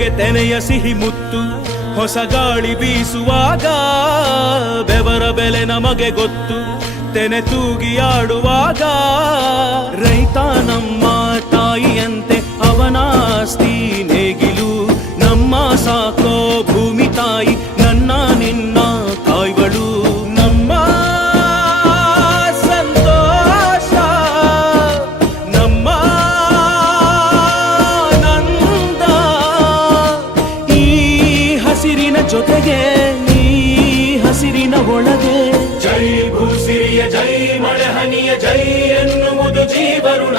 ಎದೆಗೆ ತೆನೆಯ ಸಿಹಿ ಮುತ್ತು ಹೊಸ ಗಾಳಿ ಬೀಸುವಾಗ ಬೆವರ ಬೆಲೆ ನಮಗೆ ಗೊತ್ತು ತೆನೆ ತೂಗಿ ಆಡುವಾಗ ರೈತ ನಮ್ಮ ತಾಯಿಯಂತೆ ಅವನಾಸ್ತಿ ನೇಗಿಲು ನಮ್ಮ ಸಾಕೋ ಭೂಮಿ ತಾಯಿ ನನ್ನ ನಿನ್ನ ತಾಯ್ಗಳು ನಮ್ಮ ಸಂತೋಷ ನಮ್ಮ ನಂದ ಈ ಹಸಿರಿನ ಜೊತೆಗೆ ಈ ಹಸಿರಿನ ಒಳಗೆ ಜೈ ಭೂಸಿರಿಯ ಜೈ ಮಳೆ ಹನಿಯ ಜೈ ಎನ್ನುವುದು ಜೀವರುಣ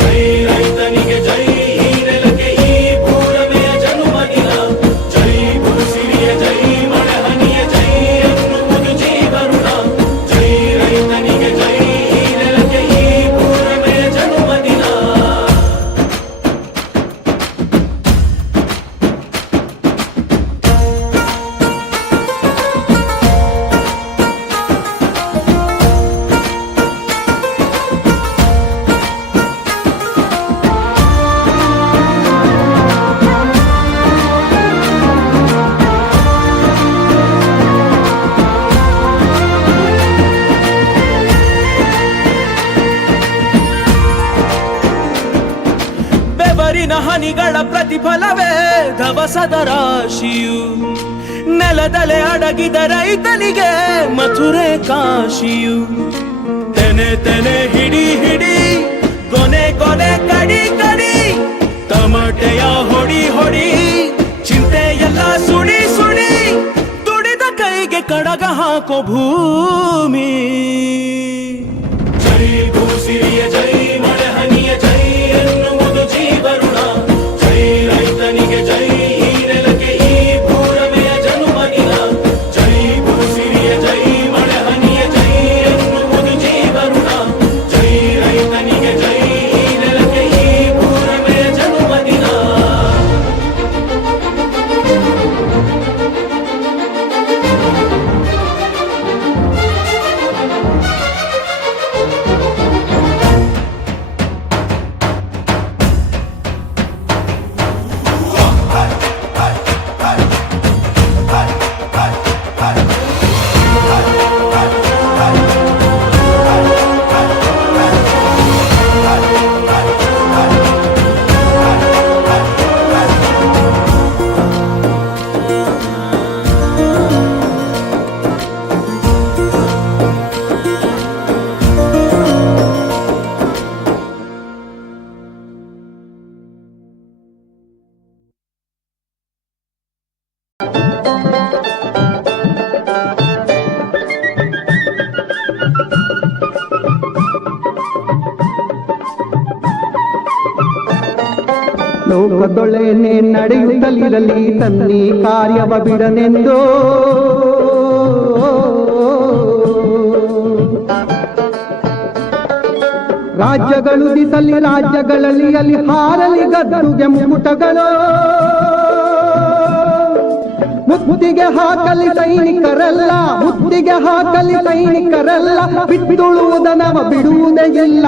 ಜೈ ರೈತನಿಗೆ ಜೈ ಈ ನೆಲಕ್ಕೆ ಈ ಭೂರಮೆಯ ಜನುಮದಿನ ಜೈ ಭೂಸಿರಿಯ ಜೈ ಮಳೆ ಹನಿಯ ಜೈ ಎನ್ನುವುದು ಜೀವರುಣ ಜೈ ರೈತನಿಗೆ ಜೈ ಈ ನೆಲಕ್ಕೆ ಈ ಭೂರಮೆಯ ಜನುಮದಿನ ಬೆವರಿನ ಹನಿಗಳ ಪ್ರತಿಫಲವೇ ಧವಸದ ರಾಶಿಯು ನೆಲದಲೆ ಅಡಗಿದ ರೈತನಿಗೆ ಮಥುರೆ ಕಾಶಿಯು ತೆನೆ ತೆನೆ ಹಿಡಿ ಹಿಡಿ ಕೊನೆ ಕೊನೆ ಕಡಿ ಕಡಿ ತಮಟೆಯ ಹೊಡಿ ಹೊಡಿ ಚಿಂತೆಯೆಲ್ಲ ಸುಡಿ ಸುಡಿ ದುಡಿದ ಕೈಗೆ ಕಡಗ ಹಾಕೋ ಭೂಮಿ ಜೈ ಭೂಸಿರಿಯ ಜೈ ಮಳೆ ಹನಿಯ ಜೈ ಎನ್ನುವುದು ಜೀವರುಣ ಜೈ ರೈತನಿಗೆ ಜೈ ಈ ನೆಲಕ್ಕೆ ಈ ಭೂರಮೆಯ ಜನುಮದಿನ ಜೈ ಭೂಸಿರಿಯ ಜೈ ಮಳೆ ಹನಿಯ ಜೈ ಎನ್ನುವುದು ಜೀವರುಣ ಜೈ ರೈತನಿಗೆ ಜೈ ಈ ನೆಲಕ್ಕೆ ಈ ಭೂರಮೆಯ ಜನುಮದಿನ ಲೋಕದೊಳೆನೆ ನಡೆಯುತ್ತಲಿರಲಿ ತನ್ನಿ ಕಾರ್ಯವ ಬಿಡನೆಂದೋ ರಾಜ್ಯಗಳು ದಿಸಲಿ ರಾಜ್ಯಗಳಲ್ಲಿ ಅಲ್ಲಿ ಹಾರಲಿ ಗದ್ದುಗೆ ಮುಕುಟಗಳು ಮುತ್ತಿಗೆ ಹಾಕಲಿ ಸೈನಿಕರೆಲ್ಲ ಮುತ್ತಿಗೆ ಹಾಕಲಿ ಸೈನಿಕರೆಲ್ಲ ಬಿತ್ತುಳುವುದನವ ಬಿಡುವುದೇ ಇಲ್ಲ